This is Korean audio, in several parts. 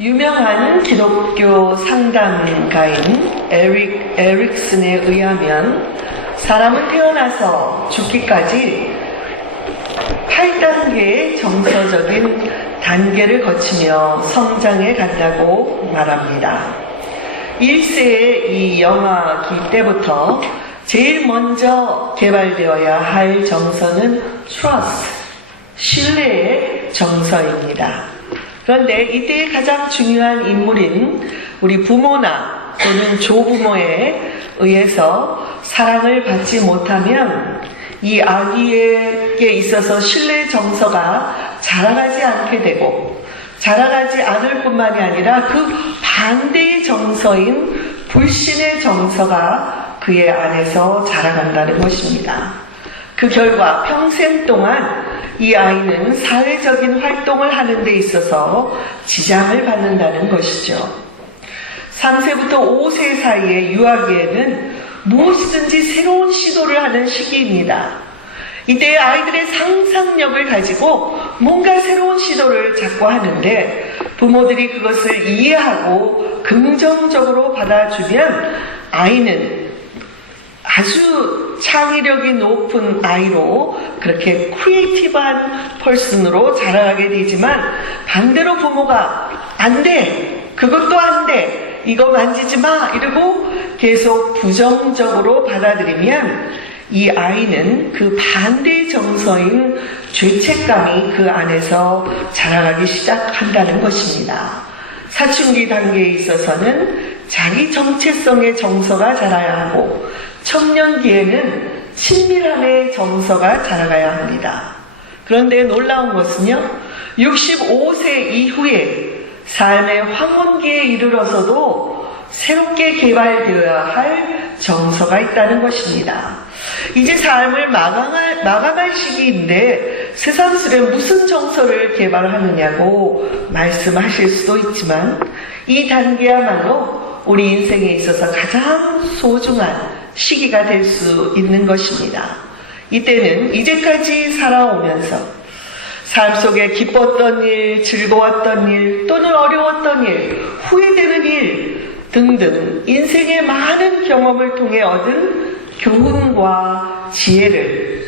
유명한 기독교 상담가인 에릭슨에 의하면 사람은 태어나서 죽기까지 8단계의 정서적인 단계를 거치며 성장해 간다고 말합니다. 1세의 이 영아기 때부터 제일 먼저 개발되어야 할 정서는 trust, 신뢰의 정서입니다. 그런데 이때의 가장 중요한 인물인 우리 부모나 또는 조부모에 의해서 사랑을 받지 못하면 이 아기에게 있어서 신뢰의 정서가 자라나지 않게 되고 자라나지 않을 뿐만이 아니라 그 반대의 정서인 불신의 정서가 그의 안에서 자라간다는 것입니다. 그 결과 평생 동안 이 아이는 사회적인 활동을 하는 데 있어서 지장을 받는다는 것이죠. 3세부터 5세 사이의 유아기에는 무엇이든지 새로운 시도를 하는 시기입니다. 이때 아이들의 상상력을 가지고 뭔가 새로운 시도를 자꾸 하는데 부모들이 그것을 이해하고 긍정적으로 받아주면 아이는 아주 창의력이 높은 아이로 그렇게 크리에이티브한 퍼슨으로 자라가게 되지만 반대로 부모가 안 돼, 그것도 안 돼, 이거 만지지 마 이러고 계속 부정적으로 받아들이면 이 아이는 그 반대의 정서인 죄책감이 그 안에서 자라가기 시작한다는 것입니다. 사춘기 단계에 있어서는 자기 정체성의 정서가 자라야 하고 청년기에는 친밀함의 정서가 자라가야 합니다. 그런데 놀라운 것은요, 65세 이후에 삶의 황혼기에 이르러서도 새롭게 개발되어야 할 정서가 있다는 것입니다. 이제 삶을 마감할 시기인데 새삼스레 무슨 정서를 개발하느냐고 말씀하실 수도 있지만 이 단계야말로 우리 인생에 있어서 가장 소중한 시기가 될 수 있는 것입니다. 이때는 이제까지 살아오면서 삶 속에 기뻤던 일, 즐거웠던 일, 또는 어려웠던 일, 후회되는 일 등등 인생의 많은 경험을 통해 얻은 교훈과 지혜를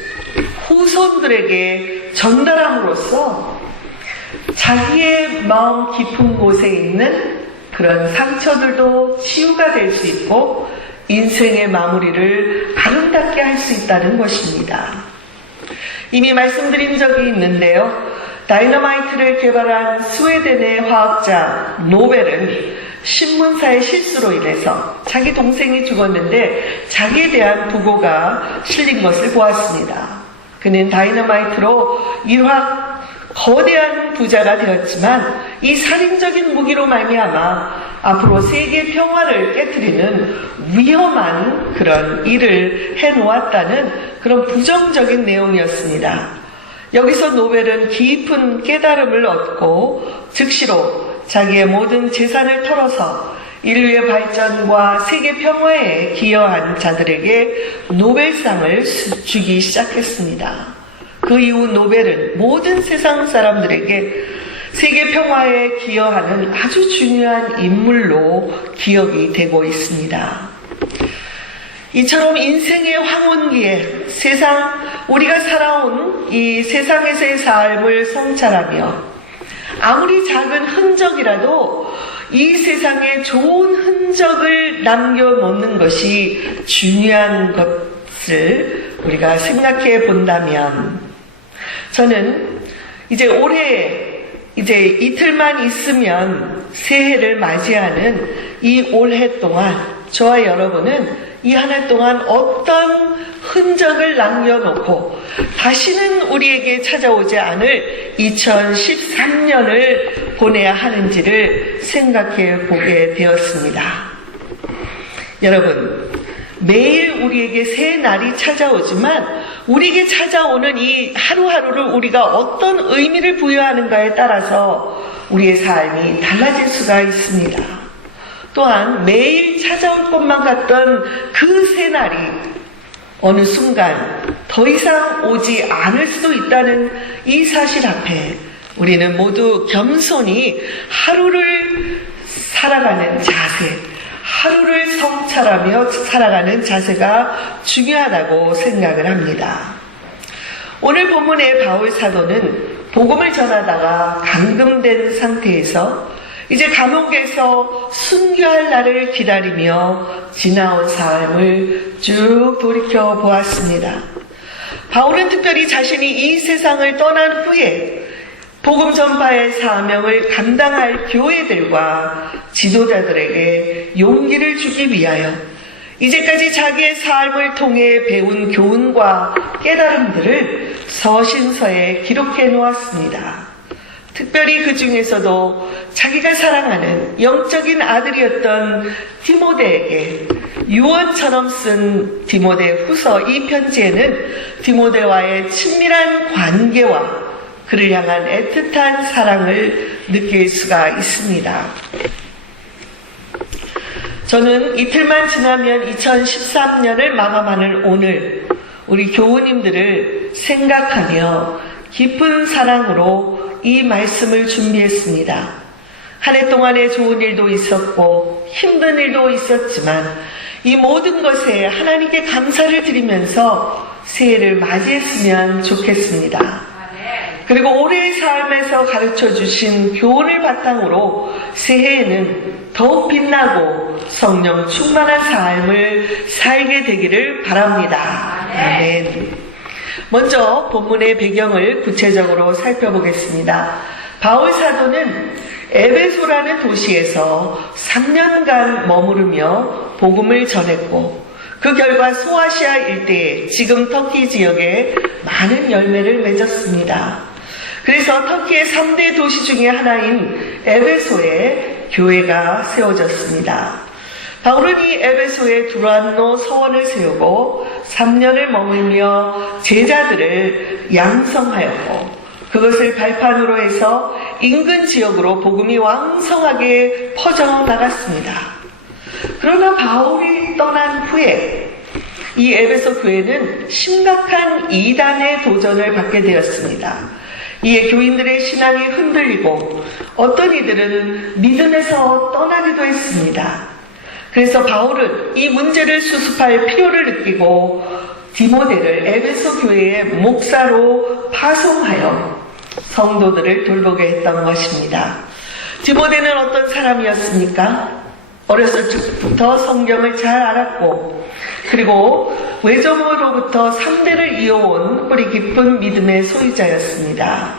후손들에게 전달함으로써 자기의 마음 깊은 곳에 있는 그런 상처들도 치유가 될 수 있고 인생의 마무리를 아름답게 할 수 있다는 것입니다. 이미 말씀드린 적이 있는데요. 다이너마이트를 개발한 스웨덴의 화학자 노벨은 신문사의 실수로 인해서 자기 동생이 죽었는데 자기에 대한 부고가 실린 것을 보았습니다. 그는 다이너마이트로 거대한 부자가 되었지만 이 살인적인 무기로 말미암아 앞으로 세계 평화를 깨트리는 위험한 그런 일을 해놓았다는 그런 부정적인 내용이었습니다. 여기서 노벨은 깊은 깨달음을 얻고 즉시로 자기의 모든 재산을 털어서 인류의 발전과 세계 평화에 기여한 자들에게 노벨상을 주기 시작했습니다. 그 이후 노벨은 모든 세상 사람들에게 세계 평화에 기여하는 아주 중요한 인물로 기억이 되고 있습니다. 이처럼 인생의 황혼기에 우리가 살아온 이 세상에서의 삶을 성찰하며 아무리 작은 흔적이라도 이 세상에 좋은 흔적을 남겨놓는 것이 중요한 것을 우리가 생각해 본다면 저는 올해 이틀만 있으면 새해를 맞이하는 이 올해 동안 저와 여러분은 이 한 해 동안 어떤 흔적을 남겨놓고 다시는 우리에게 찾아오지 않을 2013년을 보내야 하는지를 생각해 보게 되었습니다. 여러분, 매일 우리에게 새 날이 찾아오지만 우리에게 찾아오는 이 하루하루를 우리가 어떤 의미를 부여하는가에 따라서 우리의 삶이 달라질 수가 있습니다. 또한 매일 찾아올 것만 같던 그 새날이 어느 순간 더 이상 오지 않을 수도 있다는 이 사실 앞에 우리는 모두 겸손히 하루를 살아가는 자세, 하루를 성찰하며 살아가는 자세가 중요하다고 생각을 합니다. 오늘 본문의 바울 사도는 복음을 전하다가 감금된 상태에서 이제 감옥에서 순교할 날을 기다리며 지나온 삶을 쭉 돌이켜 보았습니다. 바울은 특별히 자신이 이 세상을 떠난 후에 복음 전파의 사명을 감당할 교회들과 지도자들에게 용기를 주기 위하여 이제까지 자기의 삶을 통해 배운 교훈과 깨달음들을 서신서에 기록해 놓았습니다. 특별히 그 중에서도 자기가 사랑하는 영적인 아들이었던 디모데에게 유언처럼 쓴 디모데 후서 이 편지에는 디모데와의 친밀한 관계와 그를 향한 애틋한 사랑을 느낄 수가 있습니다. 저는 이틀만 지나면 2013년을 마감하는 오늘 우리 교우님들을 생각하며 깊은 사랑으로 이 말씀을 준비했습니다. 한 해 동안에 좋은 일도 있었고 힘든 일도 있었지만 이 모든 것에 하나님께 감사를 드리면서 새해를 맞이했으면 좋겠습니다. 그리고 올해의 삶에서 가르쳐 주신 교훈을 바탕으로 새해에는 더욱 빛나고 성령 충만한 삶을 살게 되기를 바랍니다. 아멘. 먼저 본문의 배경을 구체적으로 살펴보겠습니다. 바울 사도는 에베소라는 도시에서 3년간 머무르며 복음을 전했고 그 결과 소아시아 일대에 지금 터키 지역에 많은 열매를 맺었습니다. 그래서 터키의 3대 도시 중에 하나인 에베소에 교회가 세워졌습니다. 바울은 이 에베소에 두란노 서원을 세우고 3년을 머물며 제자들을 양성하였고 그것을 발판으로 해서 인근 지역으로 복음이 왕성하게 퍼져나갔습니다. 그러나 바울이 떠난 후에 이 에베소 교회는 심각한 이단의 도전을 받게 되었습니다. 이에 교인들의 신앙이 흔들리고 어떤 이들은 믿음에서 떠나기도 했습니다. 그래서 바울은 이 문제를 수습할 필요를 느끼고 디모데를 에베소 교회의 목사로 파송하여 성도들을 돌보게 했던 것입니다. 디모데는 어떤 사람이었습니까? 어렸을 적부터 성경을 잘 알았고 그리고 외조모로부터 3대를 이어온 뿌리 깊은 믿음의 소유자였습니다.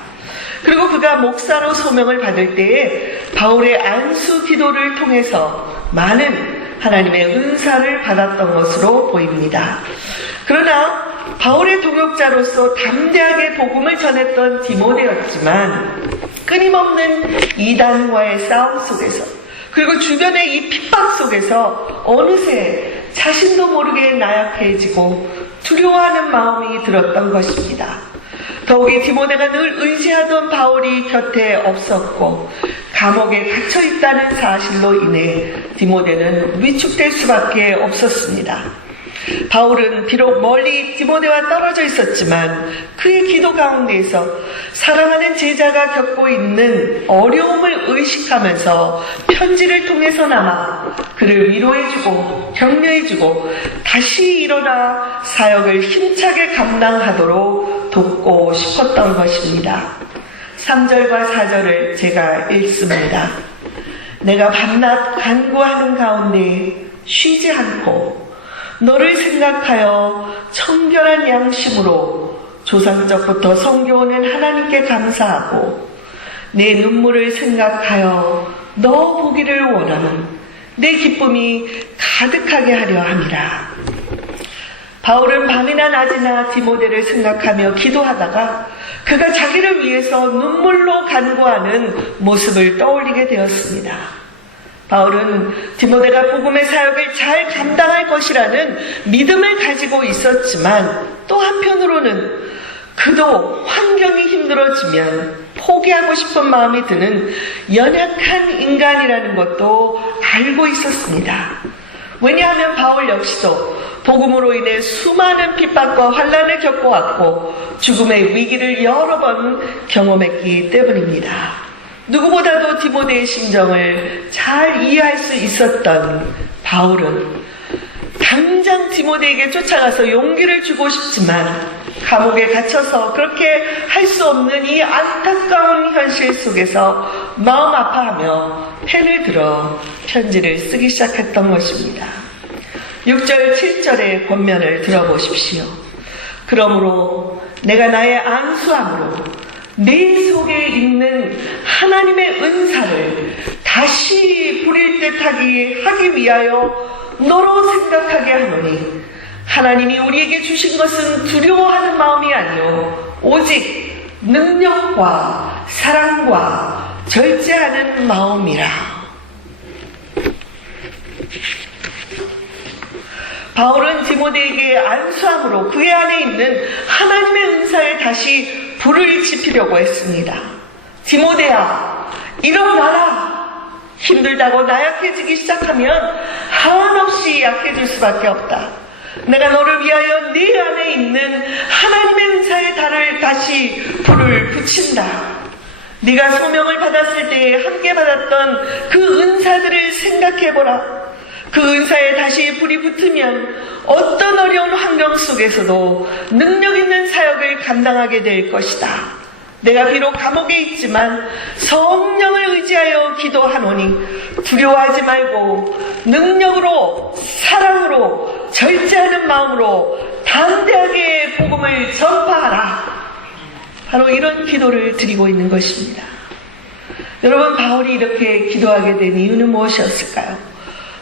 그리고 그가 목사로 소명을 받을 때에 바울의 안수 기도를 통해서 많은 하나님의 은사를 받았던 것으로 보입니다. 그러나 바울의 동역자로서 담대하게 복음을 전했던 디모데였지만 끊임없는 이단과의 싸움 속에서 그리고 주변의 이 핍박 속에서 어느새 자신도 모르게 나약해지고 두려워하는 마음이 들었던 것입니다. 더욱이 디모데가 늘 의지하던 바울이 곁에 없었고 감옥에 갇혀 있다는 사실로 인해 디모데는 위축될 수밖에 없었습니다. 바울은 비록 멀리 디모데와 떨어져 있었지만 그의 기도 가운데에서 사랑하는 제자가 겪고 있는 어려움을 의식하면서 편지를 통해서나마 그를 위로해주고 격려해주고 다시 일어나 사역을 힘차게 감당하도록 돕고 싶었던 것입니다. 3절과 4절을 제가 읽습니다. 내가 밤낮 간구하는 가운데 쉬지 않고 너를 생각하여 청결한 양심으로 조상적부터 섬겨오는 하나님께 감사하고 내 눈물을 생각하여 너 보기를 원하는 내 기쁨이 가득하게 하려 함이라. 바울은 밤이나 낮이나 디모데를 생각하며 기도하다가 그가 자기를 위해서 눈물로 간구하는 모습을 떠올리게 되었습니다. 바울은 디모데가 복음의 사역을 잘 감당할 것이라는 믿음을 가지고 있었지만 또 한편으로는 그도 환경이 힘들어지면 포기하고 싶은 마음이 드는 연약한 인간이라는 것도 알고 있었습니다. 왜냐하면 바울 역시도 복음으로 인해 수많은 핍박과 환난을 겪어왔고 죽음의 위기를 여러 번 경험했기 때문입니다. 누구보다도 디모데의 심정을 잘 이해할 수 있었던 바울은 당장 디모데에게 쫓아가서 용기를 주고 싶지만 감옥에 갇혀서 그렇게 할 수 없는 이 안타까운 현실 속에서 마음 아파하며 펜을 들어 편지를 쓰기 시작했던 것입니다. 6절 7절의 권면을 들어보십시오. 그러므로 내가 나의 안수함으로 네 속에 있는 하나님의 은사를 다시 부릴 듯 하기 위하여 너로 생각하게 하노니 하나님이 우리에게 주신 것은 두려워하는 마음이 아니요 오직 능력과 사랑과 절제하는 마음이라. 바울은 디모데에게 안수함으로 그의 안에 있는 하나님의 은사에 다시 불을 지피려고 했습니다. 디모데야, 일어나라. 힘들다고 나약해지기 시작하면 한없이 약해질 수밖에 없다. 내가 너를 위하여 네 안에 있는 하나님의 은사의 달을 다시 불을 붙인다. 네가 소명을 받았을 때에 함께 받았던 그 은사들을 생각해보라. 그 은사에 다시 불이 붙으면 어떤 어려운 환경 속에서도 능력 있는 사역을 감당하게 될 것이다. 내가 비록 감옥에 있지만 성령을 의지하여 기도하노니 두려워하지 말고 능력으로 사랑으로 절제하는 마음으로 담대하게 복음을 전파하라. 바로 이런 기도를 드리고 있는 것입니다. 여러분, 바울이 이렇게 기도하게 된 이유는 무엇이었을까요?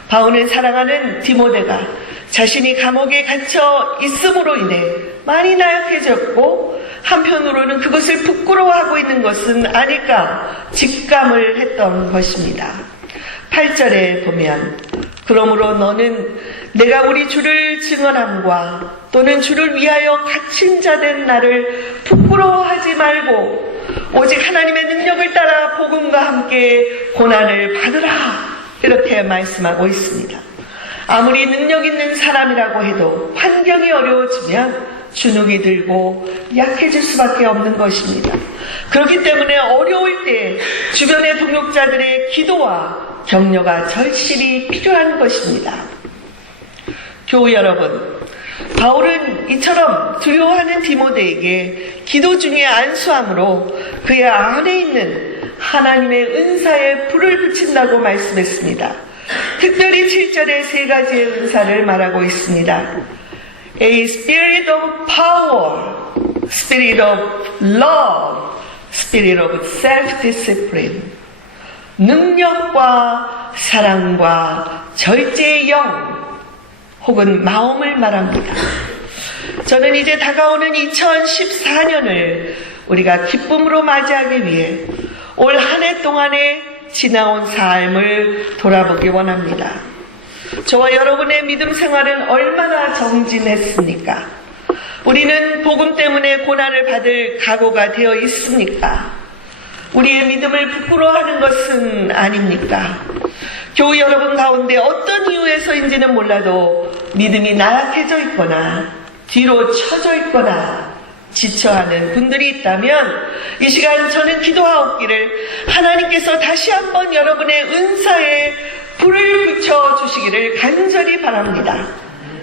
바울을 사랑하는 디모데가 자신이 감옥에 갇혀 있음으로 인해 많이 나약해졌고 한편으로는 그것을 부끄러워하고 있는 것은 아닐까 직감을 했던 것입니다. 8절에 보면 그러므로 너는 내가 우리 주를 증언함과 또는 주를 위하여 갇힌 자 된 나를 부끄러워하지 말고 오직 하나님의 능력을 따라 복음과 함께 고난을 받으라. 이렇게 말씀하고 있습니다. 아무리 능력 있는 사람이라고 해도 환경이 어려워지면 주눅이 들고 약해질 수밖에 없는 것입니다. 그렇기 때문에 어려울 때 주변의 동역자들의 기도와 격려가 절실히 필요한 것입니다. 교우 여러분, 바울은 이처럼 두려워하는 디모데에게 기도 중에 안수함으로 그의 안에 있는 하나님의 은사에 불을 붙인다고 말씀했습니다. 특별히 7절에 세 가지의 은사를 말하고 있습니다. A spirit of power, spirit of love, spirit of self-discipline. 능력과 사랑과 절제의 영 혹은 마음을 말합니다. 저는 이제 다가오는 2014년을 우리가 기쁨으로 맞이하기 위해 올 한 해 동안에 지나온 삶을 돌아보기 원합니다. 저와 여러분의 믿음 생활은 얼마나 정진했습니까? 우리는 복음 때문에 고난을 받을 각오가 되어 있습니까? 우리의 믿음을 부끄러워하는 것은 아닙니까? 교우 여러분 가운데 어떤 이유에서인지는 몰라도 믿음이 나약해져 있거나 뒤로 처져 있거나 지쳐하는 분들이 있다면 이 시간 저는 기도하옵기를 하나님께서 다시 한번 여러분의 은사에 불을 붙여주시기를 간절히 바랍니다.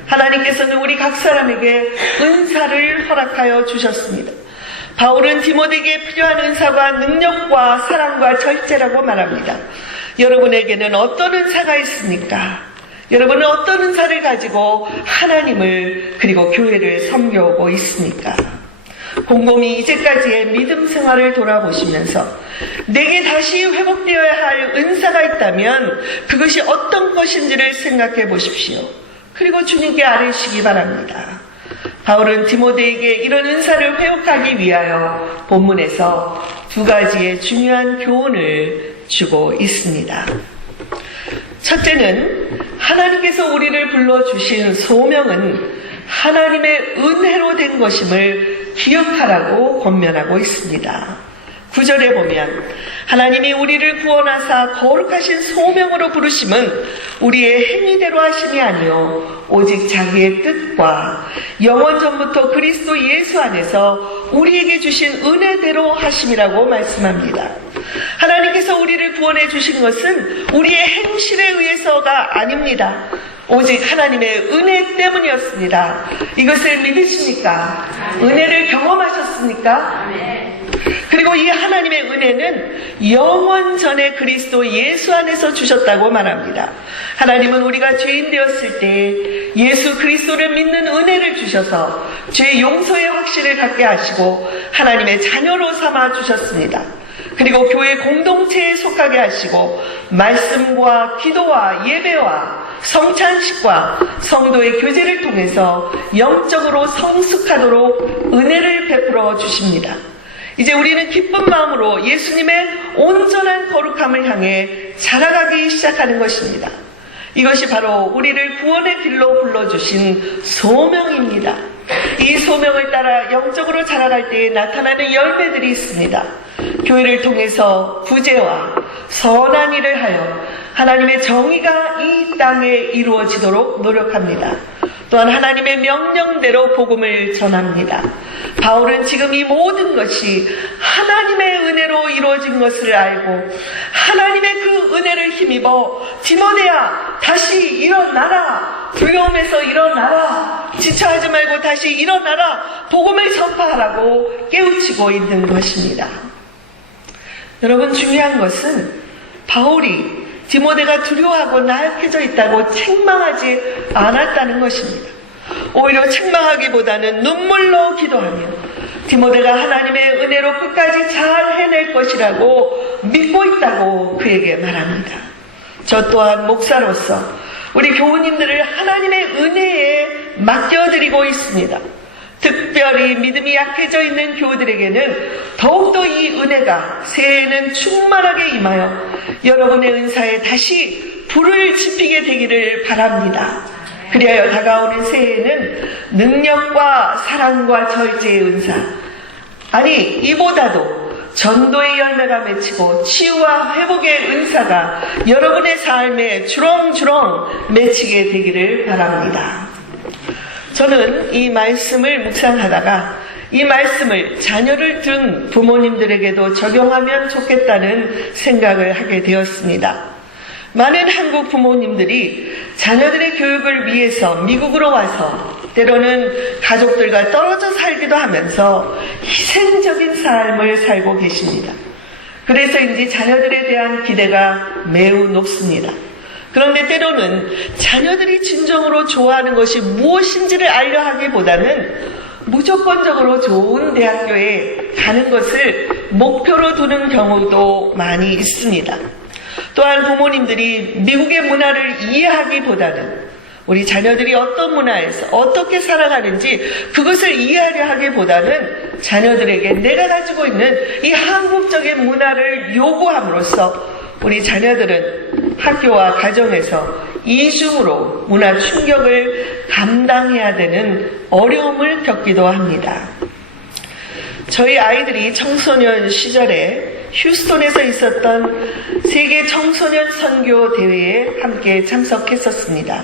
하나님께서는 우리 각 사람에게 은사를 허락하여 주셨습니다. 바울은 디모데에게 필요한 은사가 능력과 사랑과 절제라고 말합니다. 여러분에게는 어떤 은사가 있습니까? 여러분은 어떤 은사를 가지고 하나님을 그리고 교회를 섬겨오고 있습니까? 곰곰이 이제까지의 믿음 생활을 돌아보시면서 내게 다시 회복되어야 할 은사가 있다면 그것이 어떤 것인지를 생각해 보십시오. 그리고 주님께 아뢰시기 바랍니다. 바울은 디모데에게 이런 은사를 회복하기 위하여 본문에서 두 가지의 중요한 교훈을 주고 있습니다. 첫째는 하나님께서 우리를 불러주신 소명은 하나님의 은혜로 된 것임을 기억하라고 권면하고 있습니다. 9절에 보면 하나님이 우리를 구원하사 거룩하신 소명으로 부르심은 우리의 행위대로 하심이 아니요 오직 자기의 뜻과 영원 전부터 그리스도 예수 안에서 우리에게 주신 은혜대로 하심이라고 말씀합니다. 하나님께서 우리를 구원해 주신 것은 우리의 행실에 의해서가 아닙니다. 오직 하나님의 은혜 때문이었습니다. 이것을 믿으십니까? 은혜를 경험하셨습니까? 그리고 이 하나님의 은혜는 영원 전에 그리스도 예수 안에서 주셨다고 말합니다. 하나님은 우리가 죄인 되었을 때 예수 그리스도를 믿는 은혜를 주셔서 죄 용서의 확신을 갖게 하시고 하나님의 자녀로 삼아 주셨습니다. 그리고 교회 공동체에 속하게 하시고 말씀과 기도와 예배와 성찬식과 성도의 교제를 통해서 영적으로 성숙하도록 은혜를 베풀어 주십니다. 이제 우리는 기쁜 마음으로 예수님의 온전한 거룩함을 향해 자라가기 시작하는 것입니다. 이것이 바로 우리를 구원의 길로 불러주신 소명입니다. 이 소명을 따라 영적으로 자라갈 때에 나타나는 열매들이 있습니다. 교회를 통해서 구제와 선한 일을 하여 하나님의 정의가 이 땅에 이루어지도록 노력합니다. 또한 하나님의 명령대로 복음을 전합니다. 바울은 지금 이 모든 것이 하나님의 은혜로 이루어진 것을 알고 하나님의 그 은혜를 힘입어 디모데야 다시 일어나라, 두려움에서 일어나라, 지쳐하지 말고 다시 일어나라, 복음을 전파하라고 깨우치고 있는 것입니다. 여러분, 중요한 것은 바울이 디모데가 두려워하고 나약해져 있다고 책망하지 않았다는 것입니다. 오히려 책망하기보다는 눈물로 기도하며 디모데가 하나님의 은혜로 끝까지 잘 해낼 것이라고 믿고 있다고 그에게 말합니다. 저 또한 목사로서 우리 교우님들을 하나님의 은혜에 맡겨드리고 있습니다. 특별히 믿음이 약해져 있는 교우들에게는 더욱더 이 은혜가 새해에는 충만하게 임하여 여러분의 은사에 다시 불을 지피게 되기를 바랍니다. 그리하여 다가오는 새해에는 능력과 사랑과 절제의 은사, 아니 이보다도 전도의 열매가 맺히고 치유와 회복의 은사가 여러분의 삶에 주렁주렁 맺히게 되기를 바랍니다. 저는 이 말씀을 묵상하다가 이 말씀을 자녀를 둔 부모님들에게도 적용하면 좋겠다는 생각을 하게 되었습니다. 많은 한국 부모님들이 자녀들의 교육을 위해서 미국으로 와서 때로는 가족들과 떨어져 살기도 하면서 희생적인 삶을 살고 계십니다. 그래서인지 자녀들에 대한 기대가 매우 높습니다. 그런데 때로는 자녀들이 진정으로 좋아하는 것이 무엇인지를 알려 하기보다는 무조건적으로 좋은 대학교에 가는 것을 목표로 두는 경우도 많이 있습니다. 또한 부모님들이 미국의 문화를 이해하기보다는 우리 자녀들이 어떤 문화에서 어떻게 살아가는지 그것을 이해하려 하기보다는 자녀들에게 내가 가지고 있는 이 한국적인 문화를 요구함으로써 우리 자녀들은 학교와 가정에서 이중으로 문화 충격을 감당해야 되는 어려움을 겪기도 합니다. 저희 아이들이 청소년 시절에 휴스톤에서 있었던 세계 청소년 선교 대회에 함께 참석했었습니다.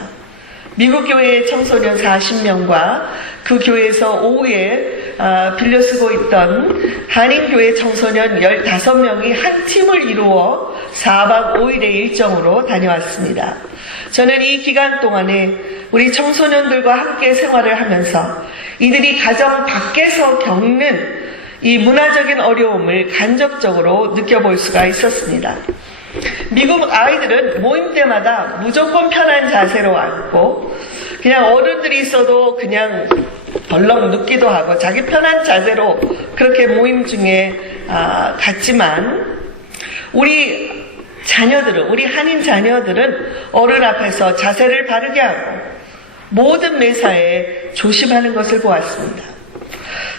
미국 교회의 청소년 40명과 그 교회에서 오후에 빌려 쓰고 있던 한인교회 청소년 15명이 한 팀을 이루어 4박 5일의 일정으로 다녀왔습니다. 저는 이 기간 동안에 우리 청소년들과 함께 생활을 하면서 이들이 가정 밖에서 겪는 이 문화적인 어려움을 간접적으로 느껴볼 수가 있었습니다. 미국 아이들은 모임 때마다 무조건 편한 자세로 앉고 그냥 어른들이 있어도 그냥 덜렁 눕기도 하고 자기 편한 자세로 그렇게 모임 중에 갔지만 우리 자녀들은, 우리 한인 자녀들은 어른 앞에서 자세를 바르게 하고 모든 매사에 조심하는 것을 보았습니다.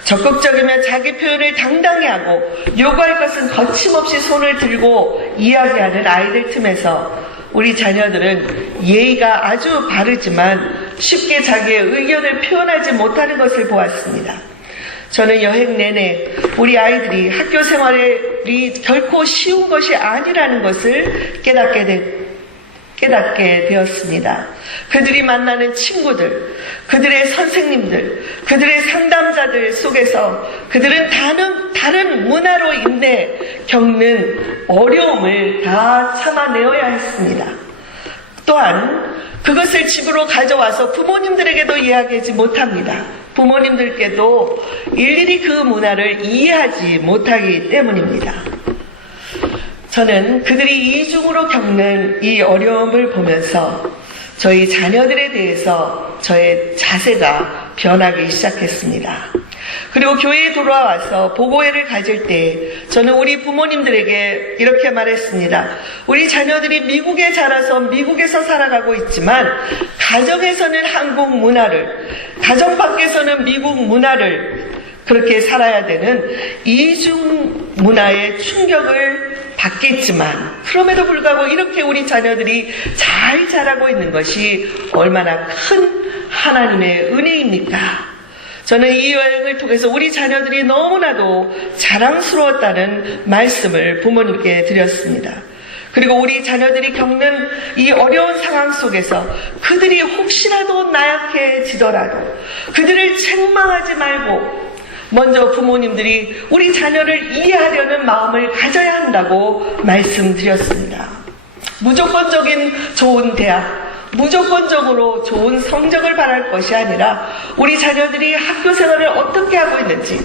적극적이면 자기 표현을 당당히 하고 요구할 것은 거침없이 손을 들고 이야기하는 아이들 틈에서 우리 자녀들은 예의가 아주 바르지만 쉽게 자기의 의견을 표현하지 못하는 것을 보았습니다. 저는 여행 내내 우리 아이들이 학교 생활이 결코 쉬운 것이 아니라는 것을 깨닫게 되었습니다. 그들이 만나는 친구들, 그들의 선생님들, 그들의 상담자들 속에서 그들은 다른 문화로 인해 겪는 어려움을 다 참아내어야 했습니다. 또한 그것을 집으로 가져와서 부모님들에게도 이야기하지 못합니다. 부모님들께도 일일이 그 문화를 이해하지 못하기 때문입니다. 저는 그들이 이중으로 겪는 이 어려움을 보면서 저희 자녀들에 대해서 저의 자세가 변하기 시작했습니다. 그리고 교회에 돌아와서 보고회를 가질 때 저는 우리 부모님들에게 이렇게 말했습니다. 우리 자녀들이 미국에 자라서 미국에서 살아가고 있지만 가정에서는 한국 문화를, 가정 밖에서는 미국 문화를 그렇게 살아야 되는 이중 문화의 충격을 받겠지만 그럼에도 불구하고 이렇게 우리 자녀들이 잘 자라고 있는 것이 얼마나 큰 하나님의 은혜입니까? 저는 이 여행을 통해서 우리 자녀들이 너무나도 자랑스러웠다는 말씀을 부모님께 드렸습니다. 그리고 우리 자녀들이 겪는 이 어려운 상황 속에서 그들이 혹시라도 나약해지더라도 그들을 책망하지 말고 먼저 부모님들이 우리 자녀를 이해하려는 마음을 가져야 한다고 말씀드렸습니다. 무조건적인 좋은 대학, 무조건적으로 좋은 성적을 바랄 것이 아니라 우리 자녀들이 학교 생활을 어떻게 하고 있는지,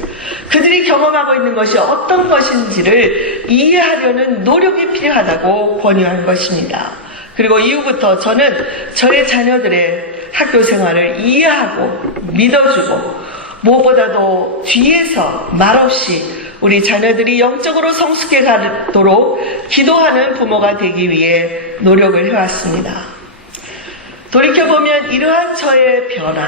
그들이 경험하고 있는 것이 어떤 것인지를 이해하려는 노력이 필요하다고 권유한 것입니다. 그리고 이후부터 저는 저의 자녀들의 학교 생활을 이해하고 믿어주고 무엇보다도 뒤에서 말없이 우리 자녀들이 영적으로 성숙해 가도록 기도하는 부모가 되기 위해 노력을 해왔습니다. 돌이켜보면 이러한 저의 변화,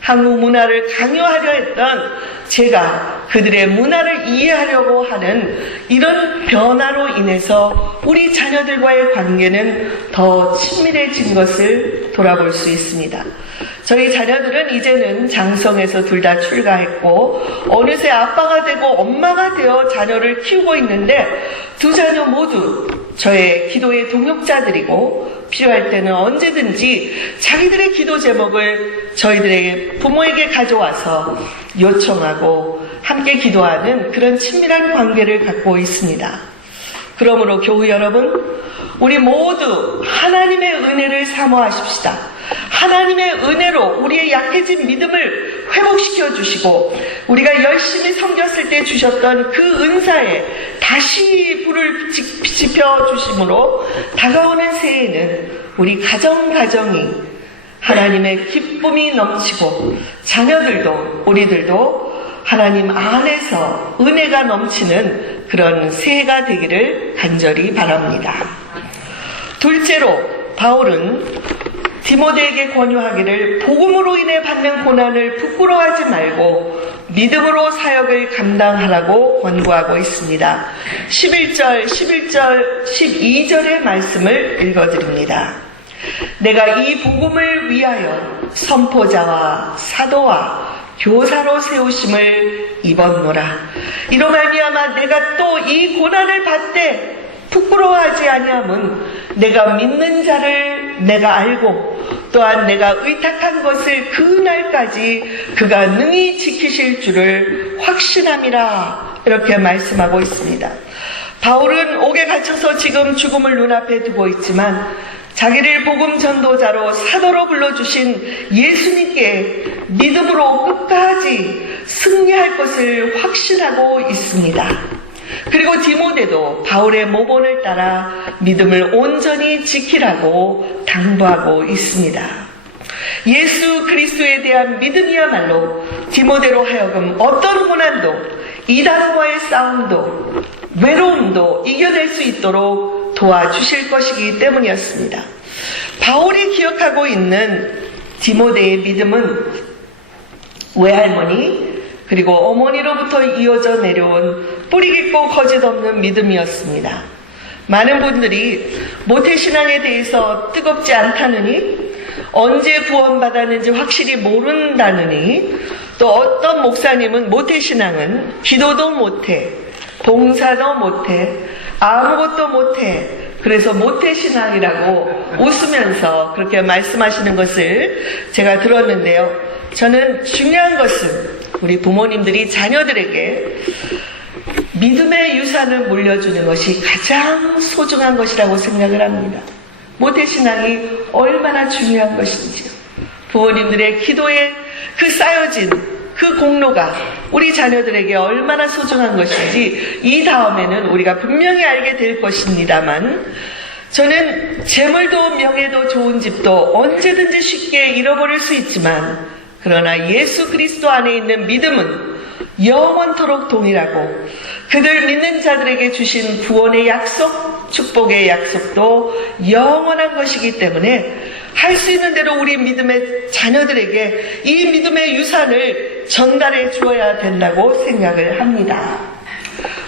한국 문화를 강요하려 했던 제가 그들의 문화를 이해하려고 하는 이런 변화로 인해서 우리 자녀들과의 관계는 더 친밀해진 것을 돌아볼 수 있습니다. 저희 자녀들은 이제는 장성에서 둘 다 출가했고 어느새 아빠가 되고 엄마가 되어 자녀를 키우고 있는데 두 자녀 모두 저의 기도의 동역자들이고 필요할 때는 언제든지 자기들의 기도 제목을 저희들에게 부모에게 가져와서 요청하고 함께 기도하는 그런 친밀한 관계를 갖고 있습니다. 그러므로 교우 여러분, 우리 모두 하나님의 은혜를 사모하십시다. 하나님의 은혜로 우리의 약해진 믿음을 회복시켜 주시고 우리가 열심히 섬겼을 때 주셨던 그 은사에 다시 불을 지펴 주심으로 다가오는 새해에는 우리 가정이 하나님의 기쁨이 넘치고 자녀들도 우리들도 하나님 안에서 은혜가 넘치는 그런 새해가 되기를 간절히 바랍니다. 둘째로 바울은 디모데에게 권유하기를 복음으로 인해 받는 고난을 부끄러워하지 말고 믿음으로 사역을 감당하라고 권고하고 있습니다. 11절, 12절의 말씀을 읽어드립니다. 내가 이 복음을 위하여 선포자와 사도와 교사로 세우심을 입었노라. 이로 말미암아 내가 또 이 고난을 받되 부끄러워하지 아니함은 내가 믿는 자를 내가 알고 또한 내가 의탁한 것을 그 날까지 그가 능히 지키실 줄을 확신함이라. 이렇게 말씀하고 있습니다. 바울은 옥에 갇혀서 지금 죽음을 눈앞에 두고 있지만 자기를 복음 전도자로 사도로 불러주신 예수님께 믿음으로 끝까지 승리할 것을 확신하고 있습니다. 그리고 디모데도 바울의 모본을 따라 믿음을 온전히 지키라고 당부하고 있습니다. 예수 그리스도에 대한 믿음이야말로 디모데로 하여금 어떤 고난도, 이단과의 싸움도, 외로움도 이겨낼 수 있도록 도와주실 것이기 때문이었습니다. 바울이 기억하고 있는 디모데의 믿음은 외할머니 그리고 어머니로부터 이어져 내려온 뿌리 깊고 거짓 없는 믿음이었습니다. 많은 분들이 모태신앙에 대해서 뜨겁지 않다느니, 언제 구원받았는지 확실히 모른다느니, 또 어떤 목사님은 모태신앙은 기도도 못해, 봉사도 못해, 아무것도 못해, 그래서 모태신앙이라고 웃으면서 그렇게 말씀하시는 것을 제가 들었는데요. 저는 중요한 것은 우리 부모님들이 자녀들에게 믿음의 유산을 물려주는 것이 가장 소중한 것이라고 생각을 합니다. 모태신앙이 얼마나 중요한 것인지요. 부모님들의 기도에 그 쌓여진 그 공로가 우리 자녀들에게 얼마나 소중한 것인지 이 다음에는 우리가 분명히 알게 될 것입니다만, 저는 재물도 명예도 좋은 집도 언제든지 쉽게 잃어버릴 수 있지만, 그러나 예수 그리스도 안에 있는 믿음은 영원토록 동일하고 그들 믿는 자들에게 주신 구원의 약속, 축복의 약속도 영원한 것이기 때문에 할 수 있는 대로 우리 믿음의 자녀들에게 이 믿음의 유산을 전달해 주어야 된다고 생각을 합니다.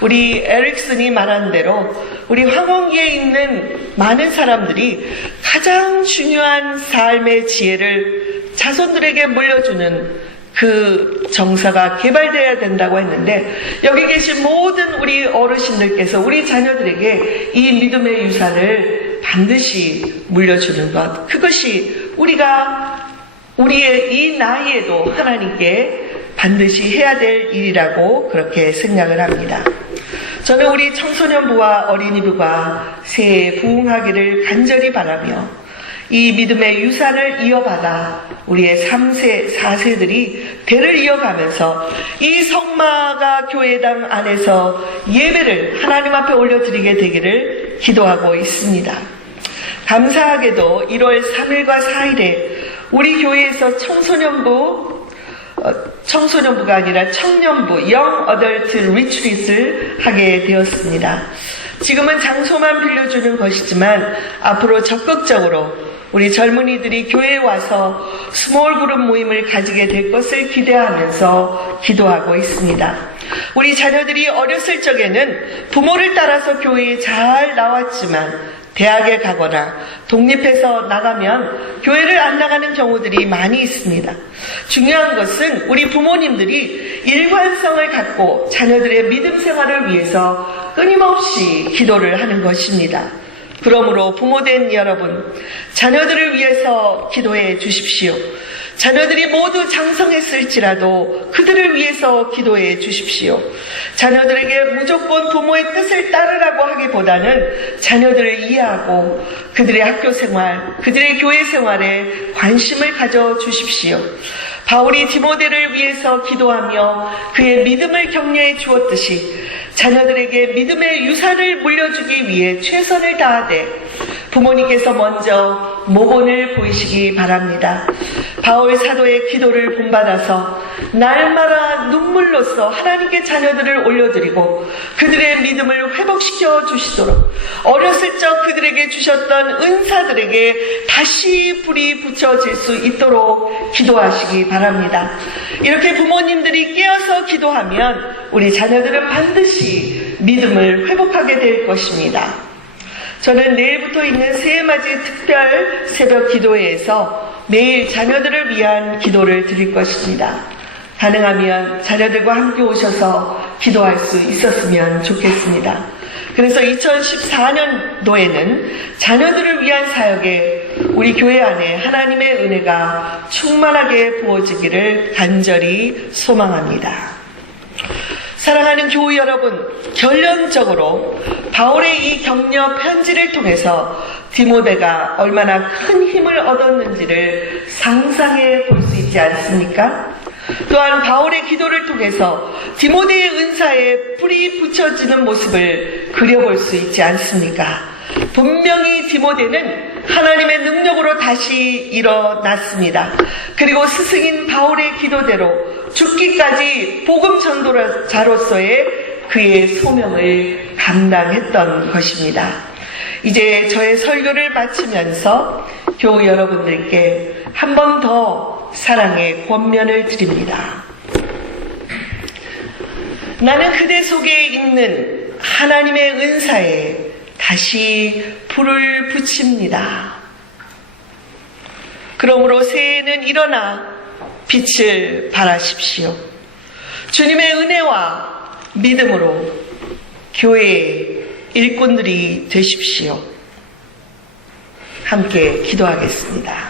우리 에릭슨이 말한 대로 우리 황혼기에 있는 많은 사람들이 가장 중요한 삶의 지혜를 자손들에게 물려주는 그 정서가 개발되어야 된다고 했는데, 여기 계신 모든 우리 어르신들께서 우리 자녀들에게 이 믿음의 유산을 반드시 물려주는 것, 그것이 우리가 우리의 이 나이에도 하나님께 반드시 해야 될 일이라고 그렇게 생각을 합니다. 저는 우리 청소년부와 어린이부가 새해 부흥하기를 간절히 바라며 이 믿음의 유산을 이어받아 우리의 3세, 4세들이 대를 이어가면서 이 성마가 교회당 안에서 예배를 하나님 앞에 올려드리게 되기를 기도하고 있습니다. 감사하게도 1월 3일과 4일에 우리 교회에서 청소년부가 아니라 청년부, 영 어덜트 리트릿을 하게 되었습니다. 지금은 장소만 빌려주는 것이지만 앞으로 적극적으로 우리 젊은이들이 교회에 와서 스몰 그룹 모임을 가지게 될 것을 기대하면서 기도하고 있습니다. 우리 자녀들이 어렸을 적에는 부모를 따라서 교회에 잘 나왔지만 대학에 가거나 독립해서 나가면 교회를 안 나가는 경우들이 많이 있습니다. 중요한 것은 우리 부모님들이 일관성을 갖고 자녀들의 믿음 생활을 위해서 끊임없이 기도를 하는 것입니다. 그러므로 부모된 여러분, 자녀들을 위해서 기도해 주십시오. 자녀들이 모두 장성했을지라도 그들을 위해서 기도해 주십시오. 자녀들에게 무조건 부모의 뜻을 따르라고 하기보다는 자녀들을 이해하고 그들의 학교 생활, 그들의 교회 생활에 관심을 가져 주십시오. 바울이 디모데를 위해서 기도하며 그의 믿음을 격려해 주었듯이 자녀들에게 믿음의 유산을 물려주기 위해 최선을 다하되 부모님께서 먼저 모본을 보이시기 바랍니다. 바울 사도의 기도를 본받아서 날마다 눈물로써 하나님께 자녀들을 올려드리고 그들의 믿음을 회복시켜 주시도록 어렸을 적 그들에게 주셨던 은사들에게 다시 불이 붙여질 수 있도록 기도하시기 바랍니다. 이렇게 부모님들이 깨어서 기도하면 우리 자녀들은 반드시 믿음을 회복하게 될 것입니다. 저는 내일부터 있는 새해맞이 특별 새벽 기도회에서 매일 자녀들을 위한 기도를 드릴 것입니다. 가능하면 자녀들과 함께 오셔서 기도할 수 있었으면 좋겠습니다. 그래서 2014년도에는 자녀들을 위한 사역에 우리 교회 안에 하나님의 은혜가 충만하게 부어지기를 간절히 소망합니다. 사랑하는 교우 여러분, 결론적으로 바울의 이 격려 편지를 통해서 디모데가 얼마나 큰 힘을 얻었는지를 상상해 볼 수 있지 않습니까? 또한 바울의 기도를 통해서 디모데의 은사에 불이 붙여지는 모습을 그려볼 수 있지 않습니까? 분명히 디모데는 하나님의 능력으로 다시 일어났습니다. 그리고 스승인 바울의 기도대로 죽기까지 복음 전도자로서의 그의 소명을 감당했던 것입니다. 이제 저의 설교를 마치면서 교우 여러분들께 한 번 더 사랑의 권면을 드립니다. 나는 그대 속에 있는 하나님의 은사에 다시 불을 붙입니다. 그러므로 새해에는 일어나 빛을 발하십시오. 주님의 은혜와 믿음으로 교회의 일꾼들이 되십시오. 함께 기도하겠습니다.